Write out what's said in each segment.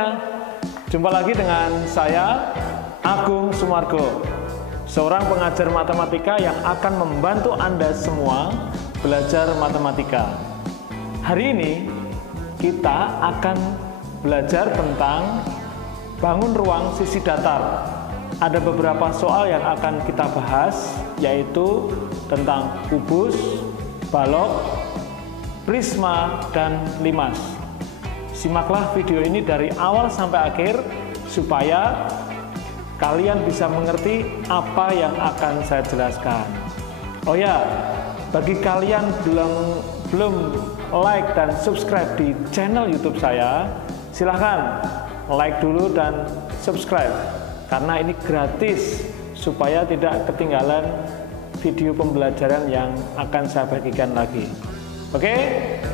semuanya, jumpa lagi dengan saya, Agung Sumargo, seorang pengajar matematika yang akan membantu Anda semua belajar matematika. Hari ini kita akan belajar tentang bangun ruang sisi datar. Ada beberapa soal yang akan kita bahas, yaitu tentang kubus, balok, prisma, dan limas. Simaklah video ini dari awal sampai akhir supaya kalian bisa mengerti apa yang akan saya jelaskan. Oh ya, bagi kalian belum like dan subscribe di channel YouTube saya, silahkan like dulu dan subscribe karena ini gratis supaya tidak ketinggalan video pembelajaran yang akan saya bagikan lagi. Oke,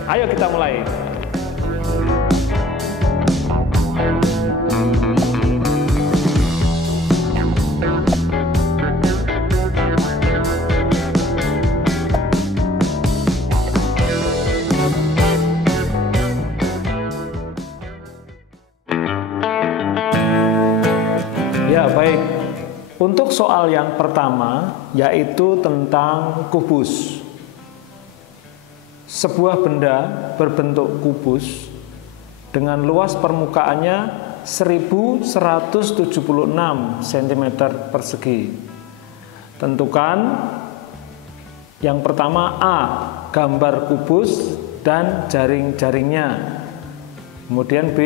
ayo kita mulai. Ya, baik. Untuk soal yang pertama, yaitu tentang kubus. Sebuah benda berbentuk kubus dengan luas permukaannya 1176 cm persegi. Tentukan yang pertama A, gambar kubus dan jaring-jaringnya. Kemudian B,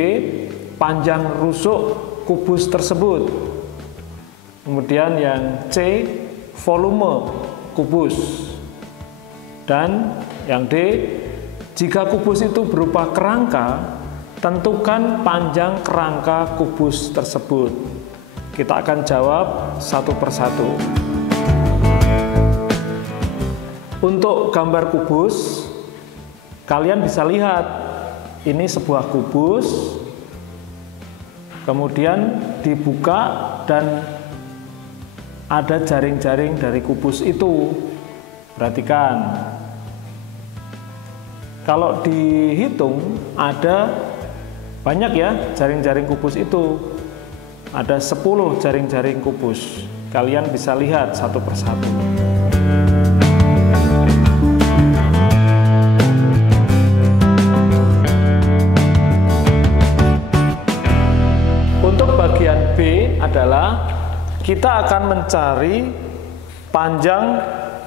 panjang rusuk kubus tersebut. Kemudian yang C, volume kubus. Dan yang D, jika kubus itu berupa kerangka, tentukan panjang kerangka kubus tersebut. Kita akan jawab satu persatu. Untuk gambar kubus, kalian bisa lihat ini sebuah kubus, kemudian dibuka dan ada jaring-jaring dari kubus itu. Perhatikan, kalau dihitung ada banyak ya jaring-jaring kubus itu. Ada 10 jaring-jaring kubus. Kalian bisa lihat satu persatu. Untuk bagian B adalah kita akan mencari panjang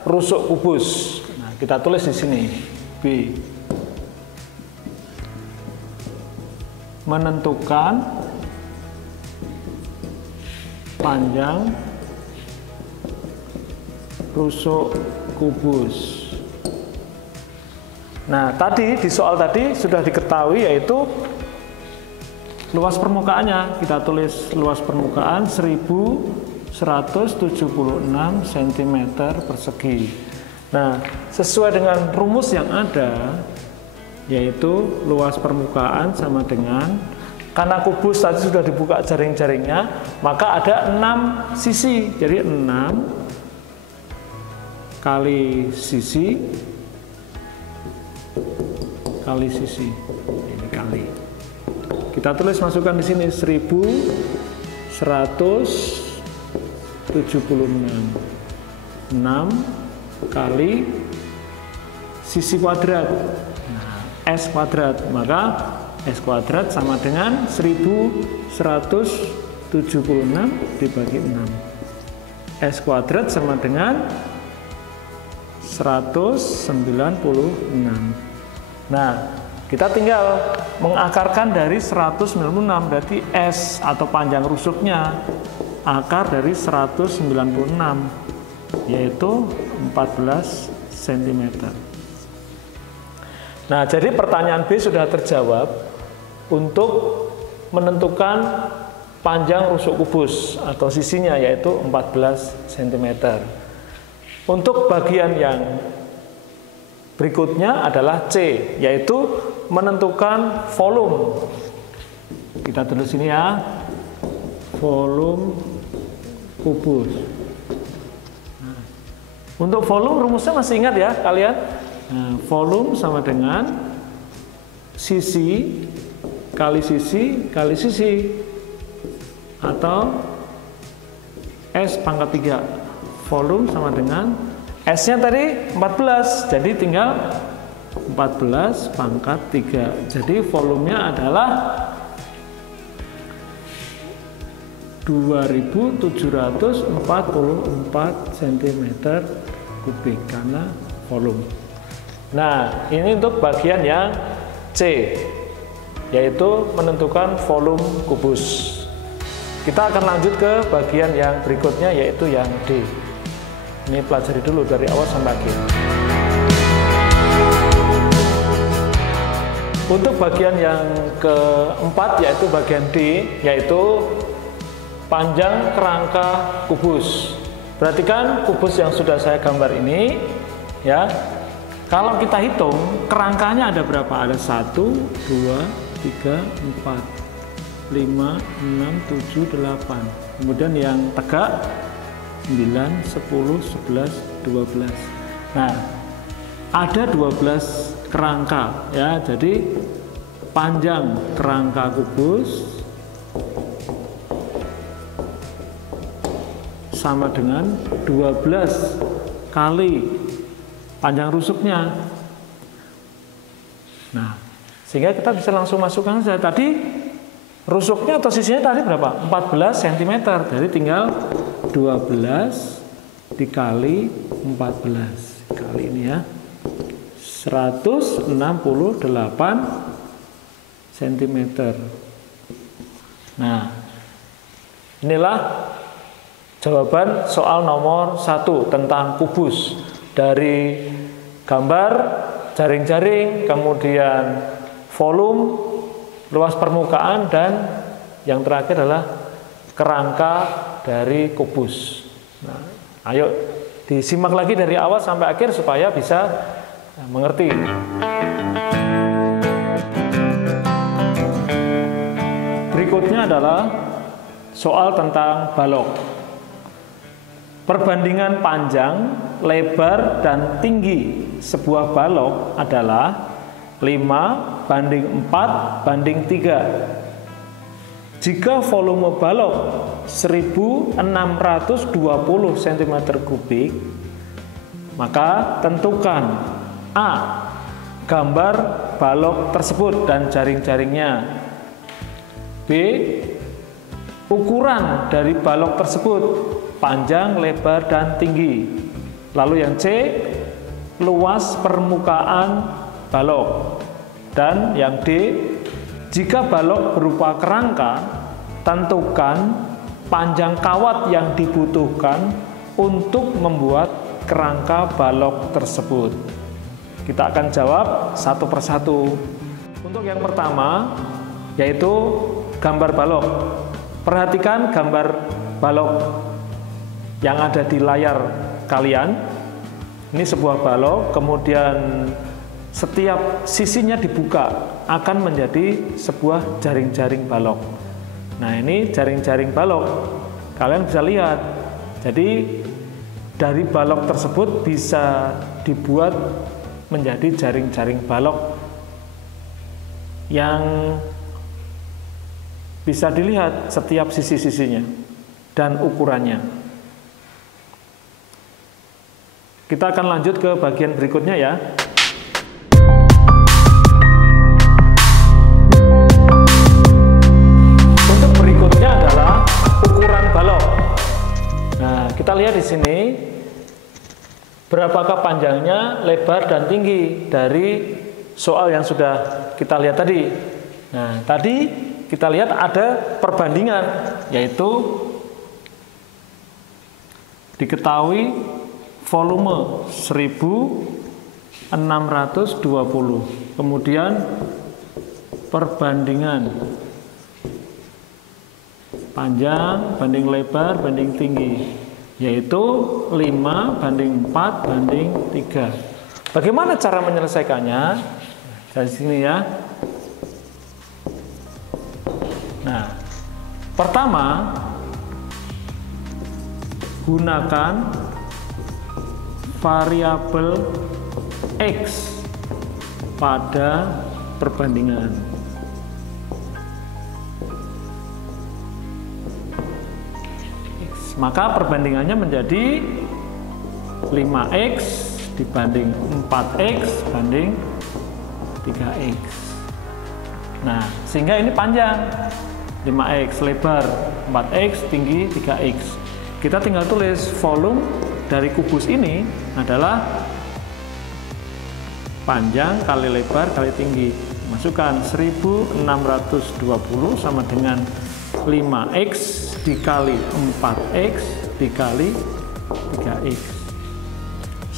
rusuk kubus. Nah, kita tulis di sini B. Menentukan panjang rusuk kubus. Nah, tadi di soal tadi sudah diketahui yaitu luas permukaannya. Kita tulis luas permukaan 1176 cm persegi. Nah, sesuai dengan rumus yang ada, yaitu luas permukaan sama dengan, karena kubus tadi sudah dibuka jaring-jaringnya, maka ada 6 sisi. Jadi 6 kali sisi kali sisi. Ini kali. Kita tulis, masukkan di sini 1176. 6 kali sisi kuadrat. Nah, S kuadrat. Maka S kuadrat sama dengan 1176 dibagi 6. S kuadrat sama dengan 196. Nah, kita tinggal mengakarkan dari 196, berarti S atau panjang rusuknya akar dari 196, yaitu 14 cm. Nah, jadi pertanyaan B sudah terjawab untuk menentukan panjang rusuk kubus atau sisinya, yaitu 14 cm. Untuk bagian yang berikutnya adalah C, yaitu menentukan volume. Kita tulis sini ya, volume kubus. Nah, untuk volume rumusnya masih ingat ya kalian? Nah, volume sama dengan sisi kali sisi atau S pangkat 3. Volume sama dengan S-nya tadi 14, jadi tinggal 14 pangkat 3. Jadi volumenya adalah 2744 cm3 karena volume. Nah, ini untuk bagian yang C, yaitu menentukan volume kubus. Kita akan lanjut ke bagian yang berikutnya, yaitu yang D. Ini pelajari dulu dari awal sampai akhir. Untuk bagian yang keempat, yaitu bagian D, yaitu panjang kerangka kubus. Perhatikan kubus yang sudah saya gambar ini, ya. Kalau kita hitung, kerangkanya ada berapa? Ada 1, 2, 3, 4, 5, 6, 7, 8. Kemudian yang tegak 9, 10, 11, 12. Nah, ada 12 kerangka, ya. Jadi panjang kerangka kubus sama dengan 12 kali panjang rusuknya. Nah, sehingga kita bisa langsung masukkan saja. Tadi rusuknya atau sisinya tadi berapa? 14 cm. Jadi tinggal 12 dikali 14 kali ini, ya. 168 cm. Nah, inilah jawaban soal nomor 1 tentang kubus. Dari gambar, jaring-jaring, kemudian volume, luas permukaan, dan yang terakhir adalah kerangka dari kubus. Nah, ayo disimak lagi dari awal sampai akhir supaya bisa mengerti. Berikutnya adalah soal tentang balok. Perbandingan panjang, lebar, dan tinggi sebuah balok adalah 5:4:3. Jika volume balok 1620 cm3, maka tentukan A. Gambar balok tersebut dan jaring-jaringnya. B. Ukuran dari balok tersebut, panjang, lebar, dan tinggi. Lalu yang C, luas permukaan balok. Dan yang D, jika balok berupa kerangka, tentukan panjang kawat yang dibutuhkan untuk membuat kerangka balok tersebut. Kita akan jawab satu persatu. Untuk yang pertama, yaitu gambar balok. Perhatikan gambar balok yang ada di layar kalian. Ini sebuah balok, kemudian setiap sisinya dibuka akan menjadi sebuah jaring-jaring balok. Nah, ini jaring-jaring balok. Kalian bisa lihat. Jadi dari balok tersebut bisa dibuat menjadi jaring-jaring balok yang bisa dilihat setiap sisi-sisinya dan ukurannya. Kita akan lanjut ke bagian berikutnya, ya. Untuk berikutnya adalah ukuran balok. Nah, kita lihat di sini berapakah panjangnya, lebar, dan tinggi dari soal yang sudah kita lihat tadi. Nah, tadi kita lihat ada perbandingan, yaitu diketahui volume 1620, kemudian perbandingan panjang banding lebar banding tinggi, yaitu 5:4:3. Bagaimana cara menyelesaikannya? Dari sini, ya. Nah, pertama, gunakan variabel X pada perbandingan. Maka perbandingannya menjadi 5x dibanding 4x banding 3x. Nah, sehingga ini panjang 5x, lebar 4x, tinggi 3x. Kita tinggal tulis volume dari kubus ini adalah panjang kali lebar kali tinggi. Masukkan 1620 sama dengan 5x dikali 4x dikali 3x.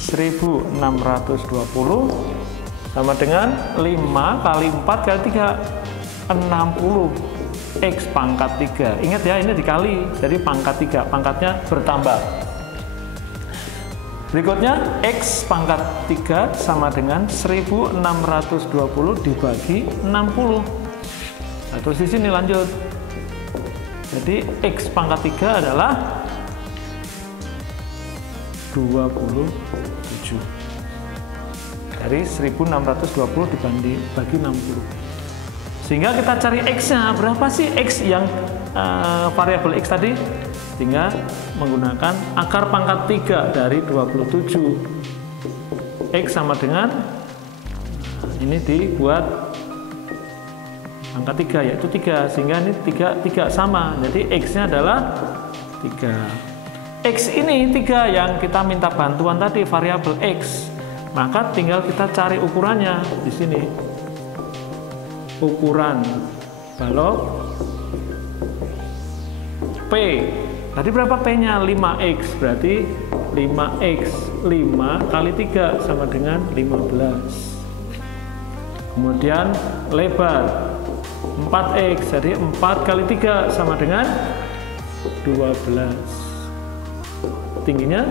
1620 sama dengan 5 kali 4 kali 3, 60 x pangkat 3. Ingat ya, ini dikali, jadi pangkat 3, pangkatnya bertambah. Berikutnya x pangkat 3 sama dengan 1620 dibagi 60. Nah, terus di sini lanjut. Jadi x pangkat 3 adalah 27. Dari 1620 dibagi 60. Sehingga kita cari x-nya, berapa sih x yang variabel x tadi? Tinggal menggunakan akar pangkat 3 dari 27. X sama dengan, ini dibuat angka 3, yaitu 3, sehingga ini 3 sama, jadi x-nya adalah 3. X ini 3 yang kita minta bantuan tadi, variabel x. Maka tinggal kita cari ukurannya di sini. Ukuran balok P. Tadi berapa P-nya? 5x, berarti 5x 5 kali 3 sama dengan 15. Kemudian lebar 4x, jadi 4 kali 3 sama dengan 12. Tingginya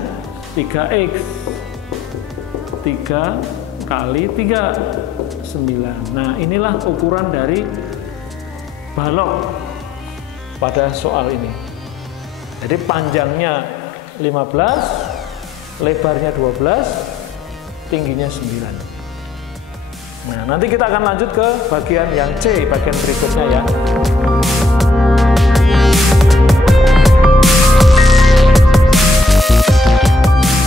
3x, 3 kali 3, 9. Nah, inilah ukuran dari balok pada soal ini. Jadi panjangnya 15, lebarnya 12, tingginya 9. Nah, nanti kita akan lanjut ke bagian yang C, bagian berikutnya ya.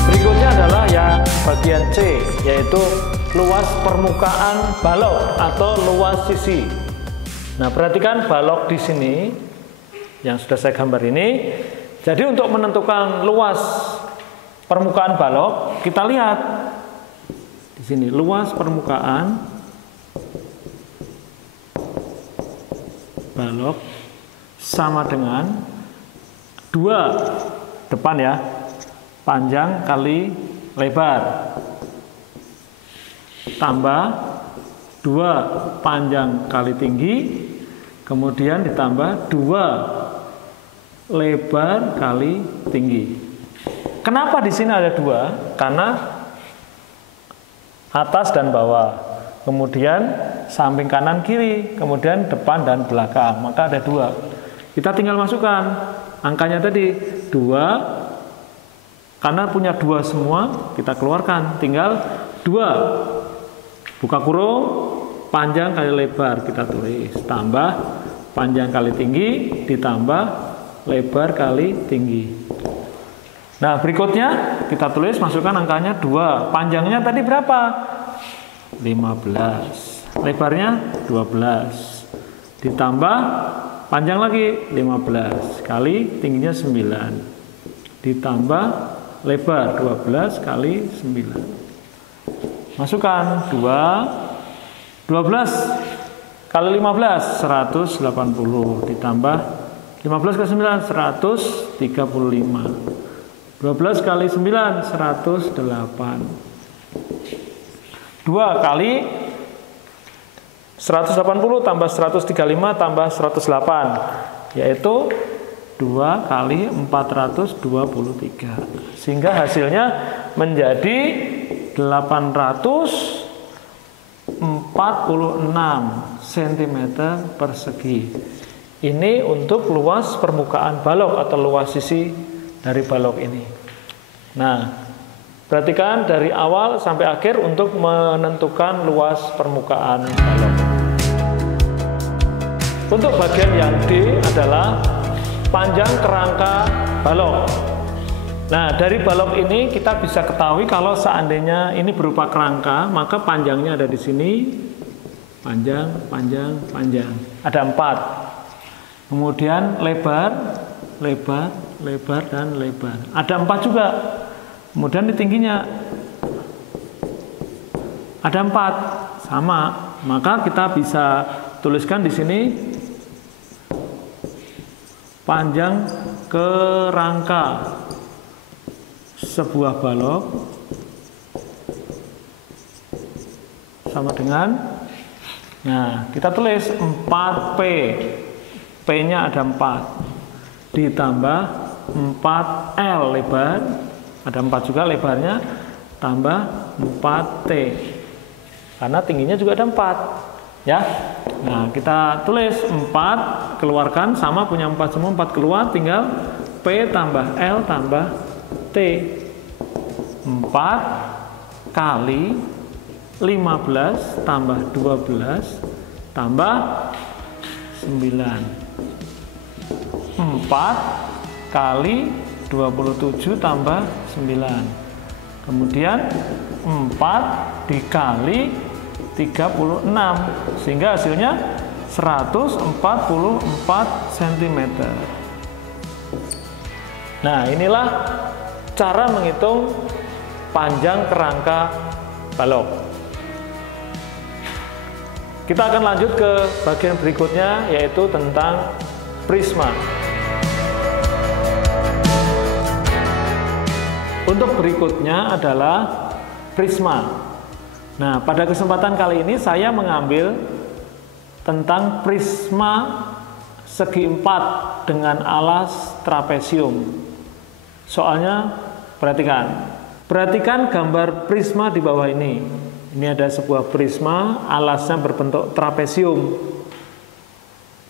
Berikutnya adalah yang bagian C, yaitu luas permukaan balok atau luas sisi. Nah, perhatikan balok di sini yang sudah saya gambar ini. Jadi untuk menentukan luas permukaan balok, kita lihat di sini luas permukaan balok sama dengan 2 depan ya, panjang kali lebar tambah 2 panjang kali tinggi, kemudian ditambah 2 lebar kali tinggi. Kenapa di sini ada 2? Karena atas dan bawah, kemudian samping kanan kiri, kemudian depan dan belakang, maka ada 2. Kita tinggal masukkan angkanya tadi 2, karena punya 2 semua, kita keluarkan, tinggal 2 buka kurung panjang kali lebar, kita tulis, tambah panjang kali tinggi ditambah lebar kali tinggi. Nah, berikutnya kita tulis, masukkan angkanya 2. Panjangnya tadi berapa? 15. Lebarnya 12. Ditambah panjang lagi 15 kali tingginya 9. Ditambah lebar 12 kali 9. Masukkan 12 kali 15 180 ditambah 15 kali 9 135. 12 kali 9 108. 2 kali 180 tambah 135 tambah 108, yaitu 2 kali 423. Sehingga hasilnya menjadi 846 cm persegi. Ini untuk luas permukaan balok atau luas sisi dari balok ini. Nah, perhatikan dari awal sampai akhir untuk menentukan luas permukaan balok. Untuk bagian yang D adalah panjang kerangka balok. Nah, dari balok ini kita bisa ketahui kalau seandainya ini berupa kerangka, maka panjangnya ada di sini. Panjang, panjang, panjang. Ada 4. Kemudian lebar, lebar, lebar, dan lebar. Ada 4 juga. Kemudian di tingginya ada 4. Sama. Maka kita bisa tuliskan di sini panjang kerangka sebuah balok sama dengan, nah kita tulis 4P, P-nya ada 4 ditambah 4L lebar, ada 4 juga lebarnya, tambah 4T karena tingginya juga ada 4 ya. Nah kita tulis 4 keluarkan, sama punya 4 semua, 4 keluar, tinggal P tambah L tambah T. 4 kali 15 tambah 12 tambah 9. 4 kali 27 tambah 9. Kemudian 4 dikali 36 sehingga hasilnya 144 cm. Nah, inilah cara menghitung panjang kerangka balok. Kita akan lanjut ke bagian berikutnya, yaitu tentang prisma. Untuk berikutnya adalah prisma. Nah, pada kesempatan kali ini saya mengambil tentang prisma segi 4 dengan alas trapesium. Soalnya perhatikan gambar prisma di bawah ini. Ini ada sebuah prisma, alasnya berbentuk trapesium.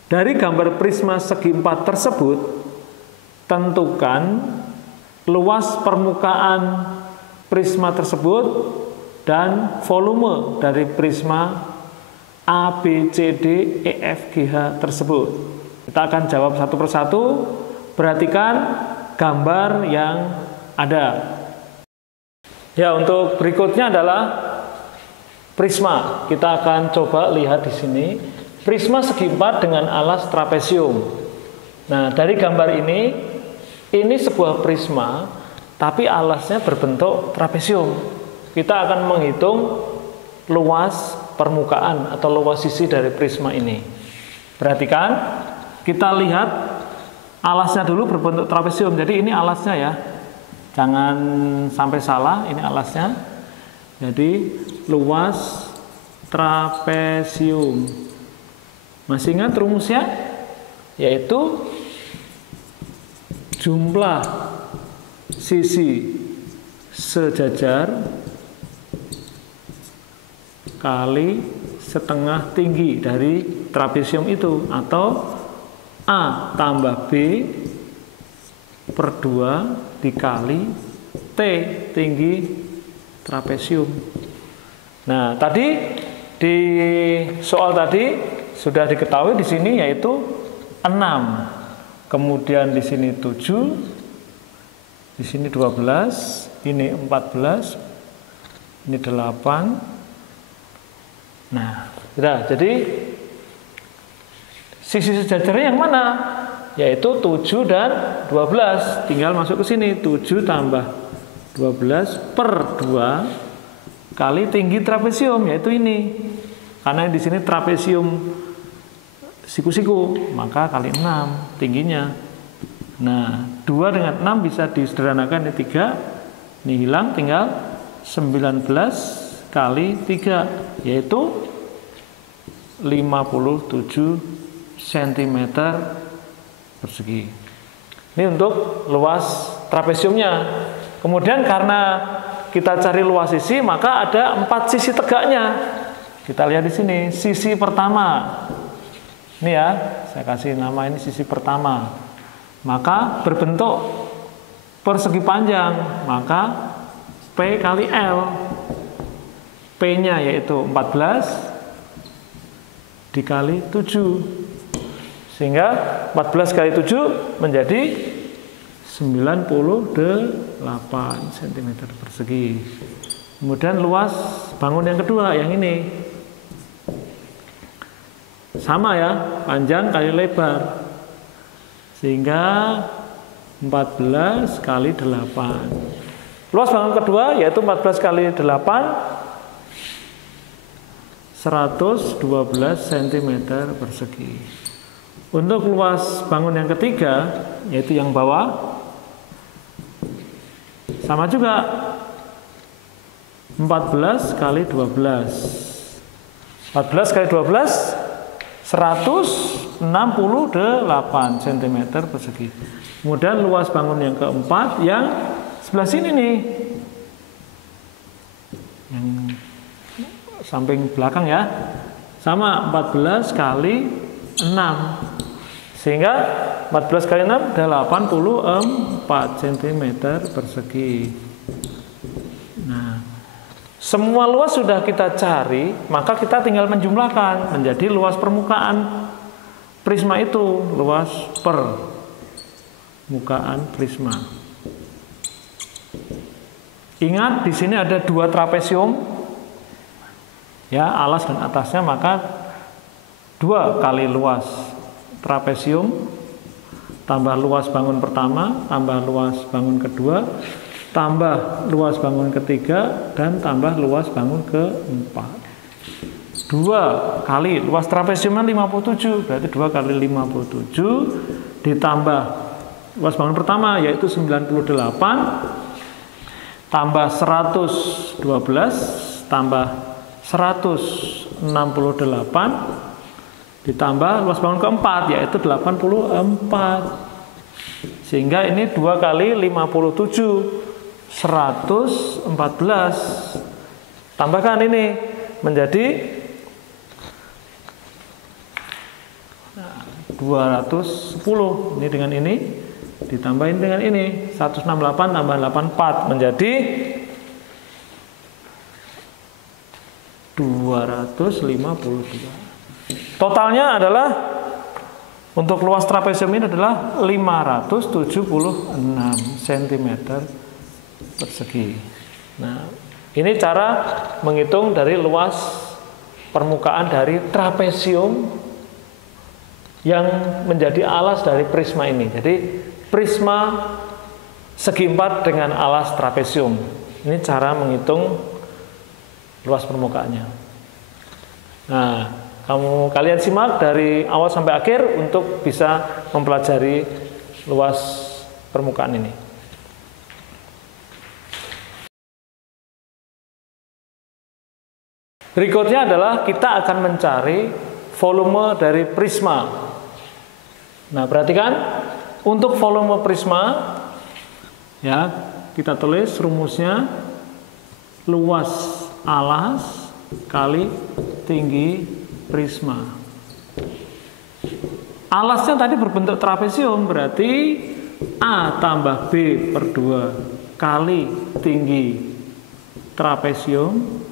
Dari gambar prisma segi 4 tersebut, tentukan luas permukaan prisma tersebut dan volume dari prisma A, B, C, D, E, F, G, H tersebut. Kita akan jawab satu persatu. Perhatikan gambar yang ada. Ya, untuk berikutnya adalah prisma. Kita akan coba lihat di sini. Prisma segi 4 dengan alas trapesium. Nah, dari gambar ini sebuah prisma, tapi alasnya berbentuk trapesium. Kita akan menghitung luas permukaan atau luas sisi dari prisma ini. Perhatikan, kita lihat alasnya dulu berbentuk trapesium. Jadi ini alasnya ya. Jangan sampai salah, ini alasnya. Jadi luas trapesium. Masih ingat rumusnya? Yaitu jumlah sisi sejajar kali setengah tinggi dari trapesium itu, atau A tambah B per 2 dikali T tinggi trapesium. Nah, tadi di soal tadi sudah diketahui di sini yaitu 6. Kemudian di sini 7, di sini 12, ini 14, ini 8. Nah, sudah. Jadi sisi sejajarnya yang mana? Yaitu 7 dan 12. Tinggal masuk ke sini. 7 tambah 12 per 2 kali tinggi trapesium, yaitu ini. Karena di sini trapesium siku-siku, maka kali 6 tingginya. Nah, 2 dengan 6 bisa disederhanakan, ini 3. Ini hilang, tinggal 19 kali 3, yaitu 57 cm persegi. Ini untuk luas trapesiumnya. Kemudian karena kita cari luas sisi, maka ada 4 sisi tegaknya. Kita lihat di sini, sisi pertama. Ini ya, saya kasih nama ini sisi pertama. Maka berbentuk persegi panjang, maka P kali L. P-nya yaitu 14 dikali 7. Sehingga 14 kali 7 menjadi 98 cm persegi. Kemudian luas bangun yang kedua, yang ini. Sama ya, panjang kali lebar. Sehingga 14 kali 8. Luas bangun kedua yaitu 14 kali 8, 112 cm persegi. Untuk luas bangun yang ketiga, yaitu yang bawah, sama juga 14 kali 12. 14 kali 12, 168 cm persegi. Kemudian luas bangun yang keempat, yang sebelah sini nih, yang samping belakang ya, sama 14 kali 6, sehingga 14 kali 6 84 cm persegi. Nah, semua luas sudah kita cari, maka kita tinggal menjumlahkan menjadi luas permukaan prisma itu, luas permukaan prisma. Ingat, di sini ada dua trapesium, ya, alas dan atasnya, maka 2 kali luas trapesium tambah luas bangun pertama, tambah luas bangun kedua, tambah luas bangun ketiga, dan tambah luas bangun keempat. 2 kali luas trapesiumnya 57, berarti 2 kali 57 ditambah luas bangun pertama yaitu 98, tambah 112, tambah 168, ditambah luas bangun keempat yaitu 84. Sehingga ini 2 kali 57, 114. Tambahkan ini menjadi 210. Ini dengan ini ditambahin dengan ini, 168 tambah 84 menjadi 252. Totalnya adalah untuk luas trapesium ini adalah 576 cm persegi. Nah, ini cara menghitung dari luas permukaan dari trapesium yang menjadi alas dari prisma ini. Jadi prisma segi 4 dengan alas trapesium. Ini cara menghitung luas permukaannya. Nah, kalian simak dari awal sampai akhir untuk bisa mempelajari luas permukaan ini. Berikutnya adalah kita akan mencari volume dari prisma. Nah, perhatikan untuk volume prisma, ya, kita tulis rumusnya luas alas kali tinggi prisma. Alasnya tadi berbentuk trapesium, berarti A tambah B per 2 kali tinggi trapesium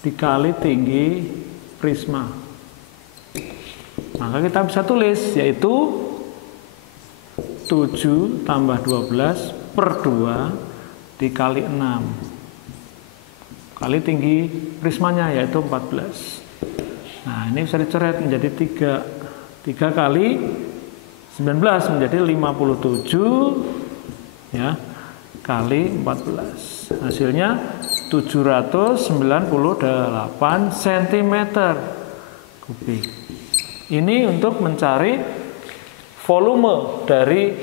dikali tinggi prisma. Maka kita bisa tulis yaitu 7 tambah 12 per 2 dikali 6 kali tinggi prismanya yaitu 14. Nah, ini bisa dicoret menjadi 3 kali 19 menjadi 57 ya, kali 14. Hasilnya 798 cm kubik. Ini untuk mencari volume dari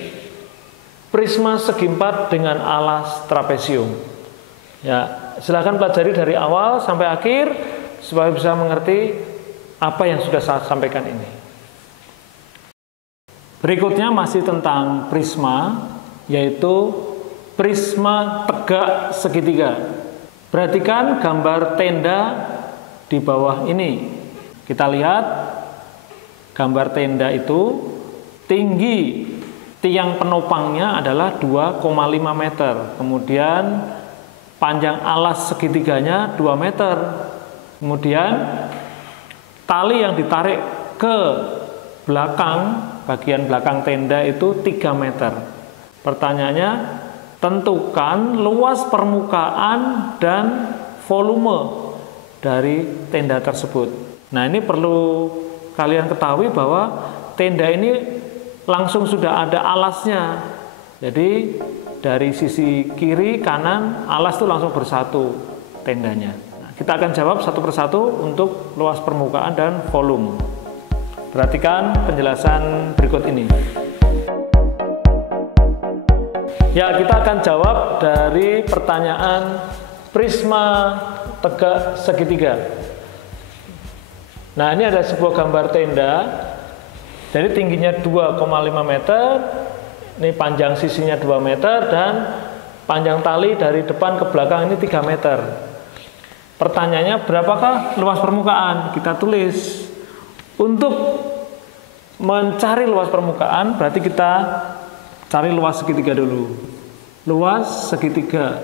prisma segi 4 dengan alas trapesium. Ya, silakan pelajari dari awal sampai akhir supaya bisa mengerti apa yang sudah saya sampaikan ini. Berikutnya masih tentang prisma, yaitu prisma tegak segitiga. Perhatikan gambar tenda di bawah ini. Kita lihat gambar tenda itu tinggi tiang penopangnya adalah 2,5 meter. Kemudian panjang alas segitiganya 2 meter. Kemudian tali yang ditarik ke belakang, bagian belakang tenda itu 3 meter. Pertanyaannya, tentukan luas permukaan dan volume dari tenda tersebut. Nah, ini perlu kalian ketahui bahwa tenda ini langsung sudah ada alasnya. Jadi dari sisi kiri kanan alas itu langsung bersatu tendanya. Nah, kita akan jawab satu persatu untuk luas permukaan dan volume. Perhatikan penjelasan berikut ini. Ya, kita akan jawab dari pertanyaan prisma tegak segitiga. Nah, ini ada sebuah gambar tenda. Jadi tingginya 2,5 meter, ini panjang sisinya 2 meter, dan panjang tali dari depan ke belakang ini 3 meter. Pertanyaannya, berapakah luas permukaan? Kita tulis. Untuk mencari luas permukaan, berarti kita cari luas segitiga dulu. Luas segitiga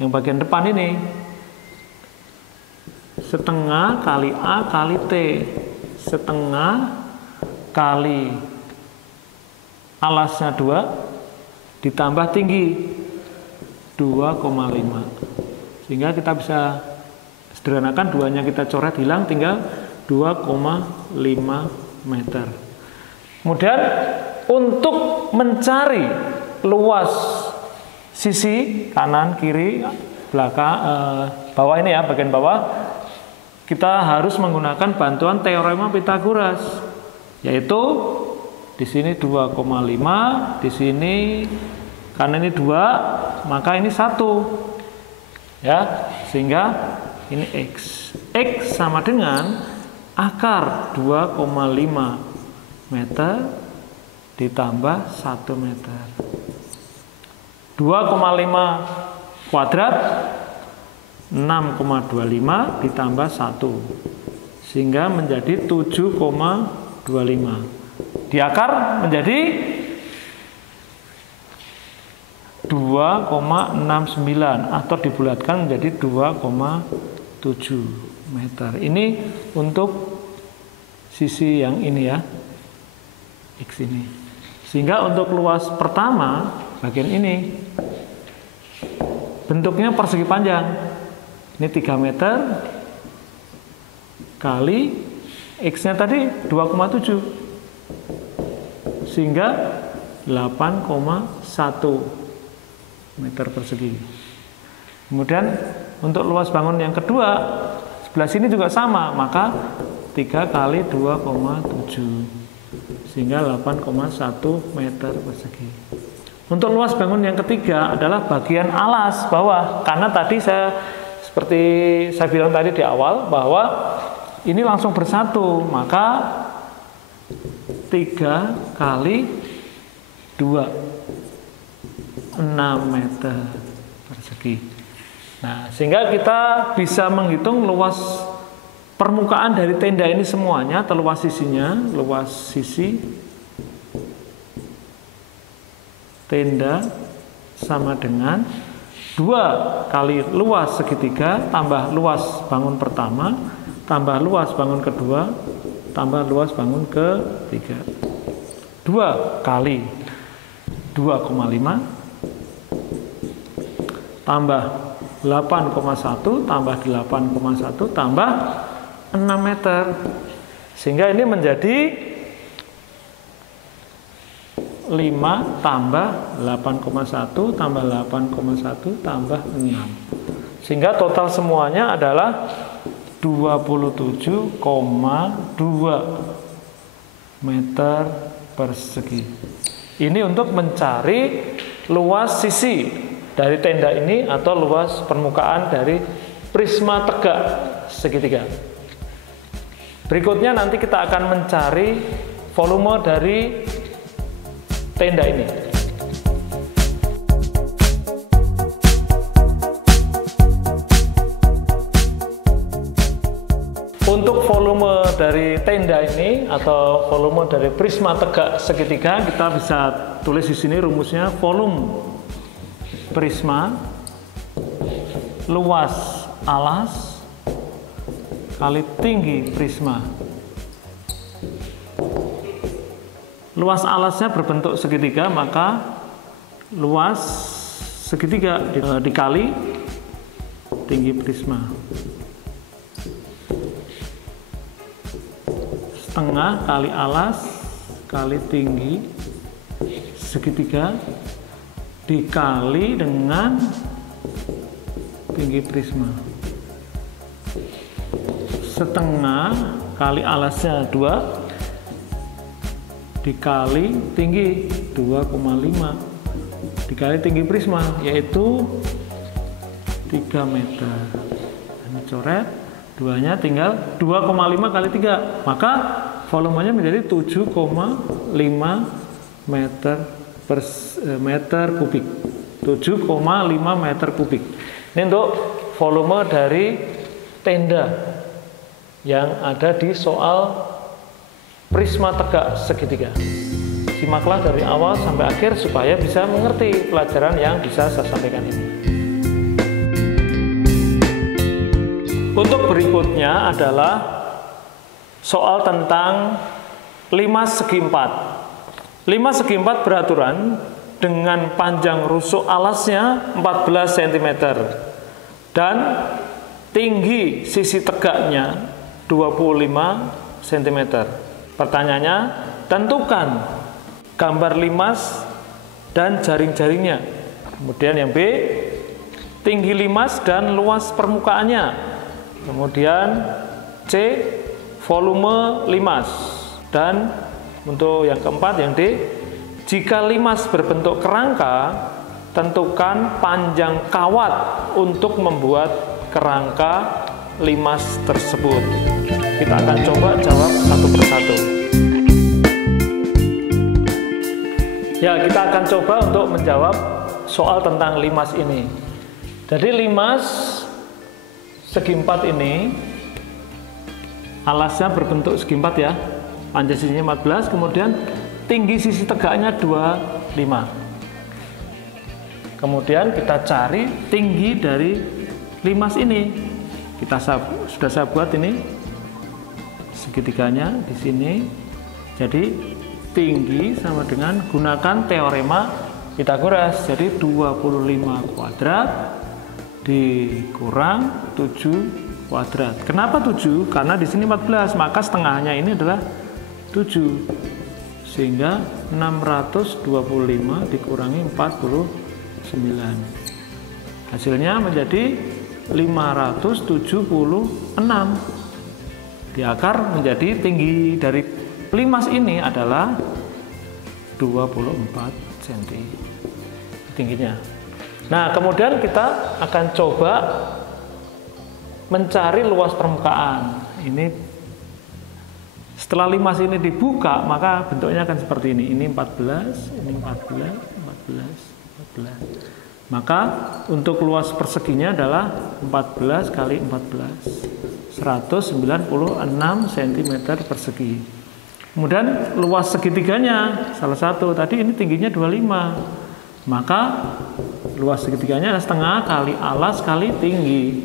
yang bagian depan ini, setengah kali A kali T. Setengah kali alasnya 2 ditambah tinggi 2,5. Sehingga kita bisa sederhanakan, 2-nya kita coret hilang, tinggal 2,5 meter. Kemudian untuk mencari luas sisi kanan, kiri, belakang, bawah ini ya, bagian bawah, kita harus menggunakan bantuan teorema Pythagoras, yaitu di sini 2,5, di sini karena ini 2, maka ini 1. Ya, sehingga ini X. X sama dengan akar 2,5 meter ditambah 1 meter. 2,5 kuadrat 6,25 ditambah 1, sehingga menjadi 7,25. Di akar menjadi 2,69 atau dibulatkan menjadi 2,7 meter. Ini untuk sisi yang ini ya, X ini. Sehingga untuk luas pertama bagian ini bentuknya persegi panjang. Ini 3 meter kali X-nya tadi 2,7, sehingga 8,1 meter persegi. Kemudian untuk luas bangun yang kedua, sebelah sini juga sama, maka 3 kali 2,7, sehingga 8,1 meter persegi. Untuk luas bangun yang ketiga adalah bagian alas bawah, karena tadi seperti saya bilang tadi di awal bahwa ini langsung bersatu, maka 3 kali 2, 6 meter persegi. Nah, sehingga kita bisa menghitung luas permukaan dari tenda ini semuanya, atau luas sisinya. Luas sisi tenda sama dengan 2 kali luas segitiga tambah luas bangun pertama tambah luas bangun kedua tambah luas bangun ketiga. 2 kali 2,5 tambah 8,1 tambah 8,1 tambah 6 meter, sehingga ini menjadi 5 tambah 8,1 tambah 8,1 tambah 6, sehingga total semuanya adalah 27,2 meter persegi. Ini untuk mencari luas sisi dari tenda ini atau luas permukaan dari prisma tegak segitiga. Berikutnya nanti kita akan mencari volume dari tenda ini. Untuk volume dari tenda ini atau volume dari prisma tegak segitiga, kita bisa tulis di sini rumusnya: volume prisma luas alas kali tinggi prisma Luas alasnya berbentuk segitiga, maka luas segitiga dikali tinggi prisma. Setengah kali alas kali tinggi segitiga dikali dengan tinggi prisma. Setengah kali alasnya 2 dikali tinggi 2,5 dikali tinggi prisma, yaitu 3 meter. Ini coret, 2-nya tinggal 2,5 kali 3, maka volumenya menjadi 7,5 meter kubik. 7,5 meter kubik. Ini untuk volume dari tenda yang ada di soal prisma tegak segitiga. Simaklah dari awal sampai akhir supaya bisa mengerti pelajaran yang bisa saya sampaikan ini. Untuk berikutnya adalah soal tentang limas segi 4. Limas segi 4 beraturan dengan panjang rusuk alasnya 14 cm dan tinggi sisi tegaknya 25 cm. Pertanyaannya, tentukan gambar limas dan jaring-jaringnya. Kemudian yang B, tinggi limas dan luas permukaannya. Kemudian C, volume limas. Dan untuk yang keempat, yang D, jika limas berbentuk kerangka, tentukan panjang kawat untuk membuat kerangka limas tersebut. Kita akan coba jawab satu persatu. Ya, kita akan coba untuk menjawab soal tentang limas ini. Jadi limas segi 4 ini alasnya berbentuk segi 4 ya, panjang sisinya 14, kemudian tinggi sisi tegaknya 25. Kemudian kita cari tinggi dari limas ini. Sudah saya buat ini segitiganya di sini. Jadi tinggi sama dengan gunakan teorema Pythagoras. Jadi 25 kuadrat dikurang 7 kuadrat. Kenapa 7? Karena di sini 14, maka setengahnya ini adalah 7. Sehingga 625 dikurangi 49. Hasilnya menjadi 576. Di akar menjadi tinggi dari limas ini adalah 24 cm tingginya. Nah, kemudian kita akan coba mencari luas permukaan. Ini setelah limas ini dibuka, maka bentuknya akan seperti ini. Ini 14, ini 14, 14. Maka untuk luas perseginya adalah 14 kali 14, 196 cm persegi. Kemudian luas segitiganya salah satu, tadi ini tingginya 25, maka luas segitiganya adalah setengah kali alas kali tinggi.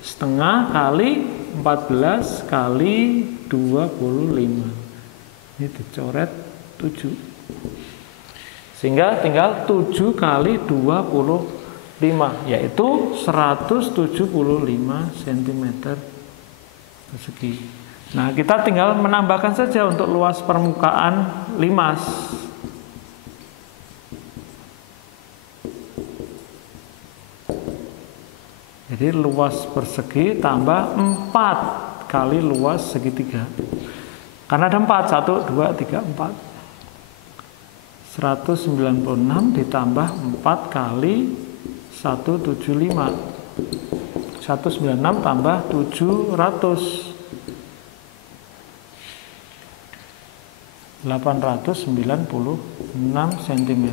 Setengah kali 14 kali 25. Ini dicoret 7. Sehingga tinggal 7 kali 25, yaitu 175 cm persegi. Nah, kita tinggal menambahkan saja untuk luas permukaan limas. Jadi luas persegi tambah 4 kali luas segitiga. Karena ada 4, 1, 2, 3, 4. 196 ditambah 4 kali 175. 196 tambah 700. 896 cm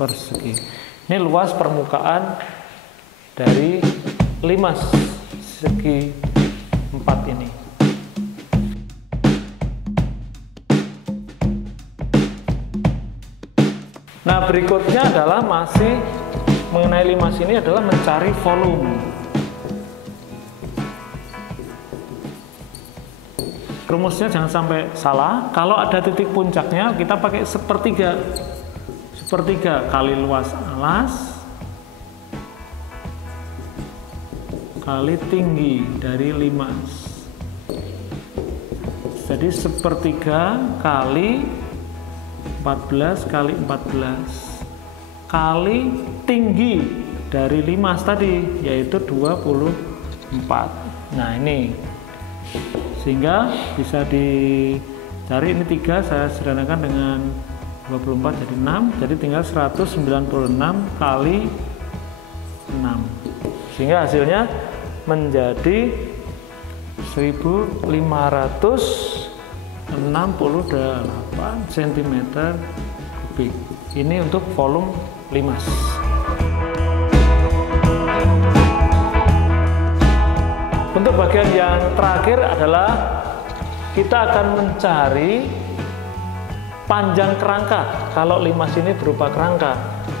persegi. Ini luas permukaan dari limas segi 4 ini. Nah, berikutnya adalah masih mengenai limas ini adalah mencari volume. rumusnya jangan sampai salah. Kalau ada titik puncaknya, kita pakai sepertiga. Sepertiga kali luas alas kali tinggi dari limas. Jadi sepertiga kali 14 kali 14 kali tinggi dari limas tadi, yaitu 24. Nah ini, sehingga bisa dicari, ini 3 saya sederhanakan dengan 24 jadi 6, jadi tinggal 196 kali 6, sehingga hasilnya menjadi 1568 cm kubik. Ini untuk volume limas. Untuk bagian yang terakhir adalah kita akan mencari panjang kerangka kalau limas ini berupa kerangka.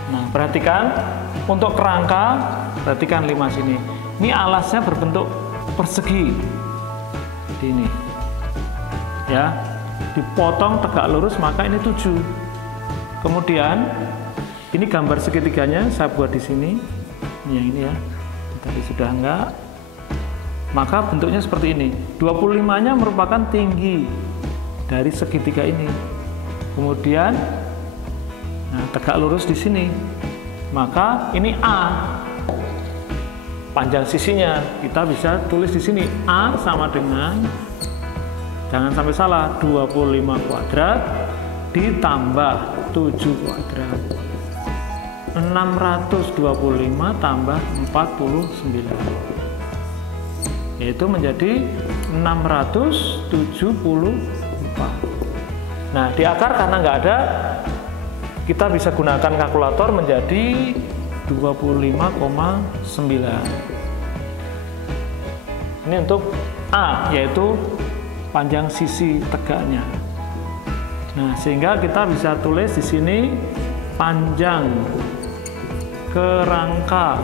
Nah, perhatikan untuk kerangka, perhatikan limas ini. Ini alasnya berbentuk persegi. Ini. Ya, dipotong tegak lurus maka ini 7. Kemudian ini gambar segitiganya saya buat di sini. Ini yang ini ya. Tadi sudah enggak. Maka bentuknya seperti ini. 25-nya merupakan tinggi dari segitiga ini. Kemudian nah, tegak lurus di sini. Maka ini A. Panjang sisinya kita bisa tulis di sini A sama dengan, jangan sampai salah, 25 kuadrat ditambah 7 kuadrat, 625 tambah 49, yaitu menjadi 674. Nah, di akar karena nggak ada, kita bisa gunakan kalkulator menjadi 25,9. Ini untuk A, yaitu panjang sisi tegaknya. Nah, sehingga kita bisa tulis di sini panjang kerangka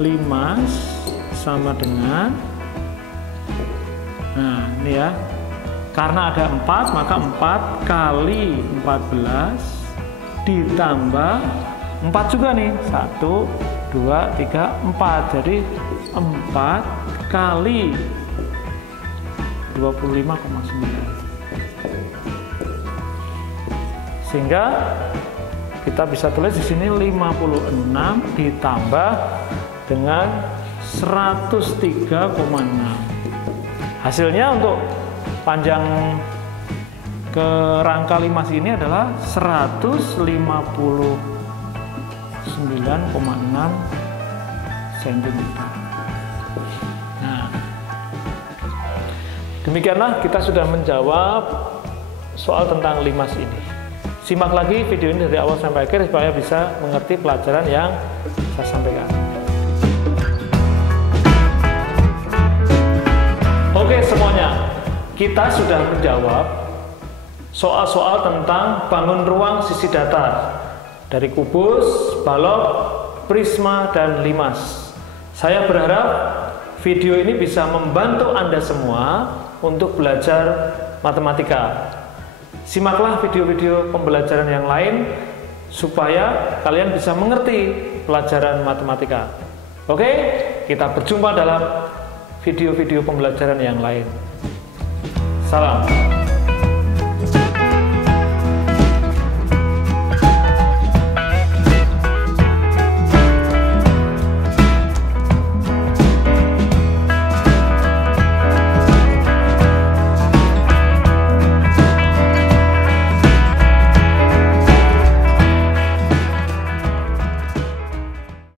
limas sama dengan, nah ini ya, karena ada 4 maka 4 kali 14 ditambah 4 juga nih, 1, 2, 3, 4, jadi 4 kali 25,9, sehingga kita bisa tulis di sini 56 ditambah dengan 103,6. Hasilnya untuk panjang kerangka limas ini adalah 159,6 cm. Nah, demikianlah kita sudah menjawab soal tentang limas ini. Simak lagi video ini dari awal sampai akhir supaya bisa mengerti pelajaran yang saya sampaikan. Oke semuanya, kita sudah menjawab soal-soal tentang bangun ruang sisi datar dari kubus, balok, prisma, dan limas. Saya berharap video ini bisa membantu Anda semua untuk belajar matematika. Simaklah video-video pembelajaran yang lain supaya kalian bisa mengerti pelajaran matematika. Oke, kita berjumpa dalam video-video pembelajaran yang lain. Salam.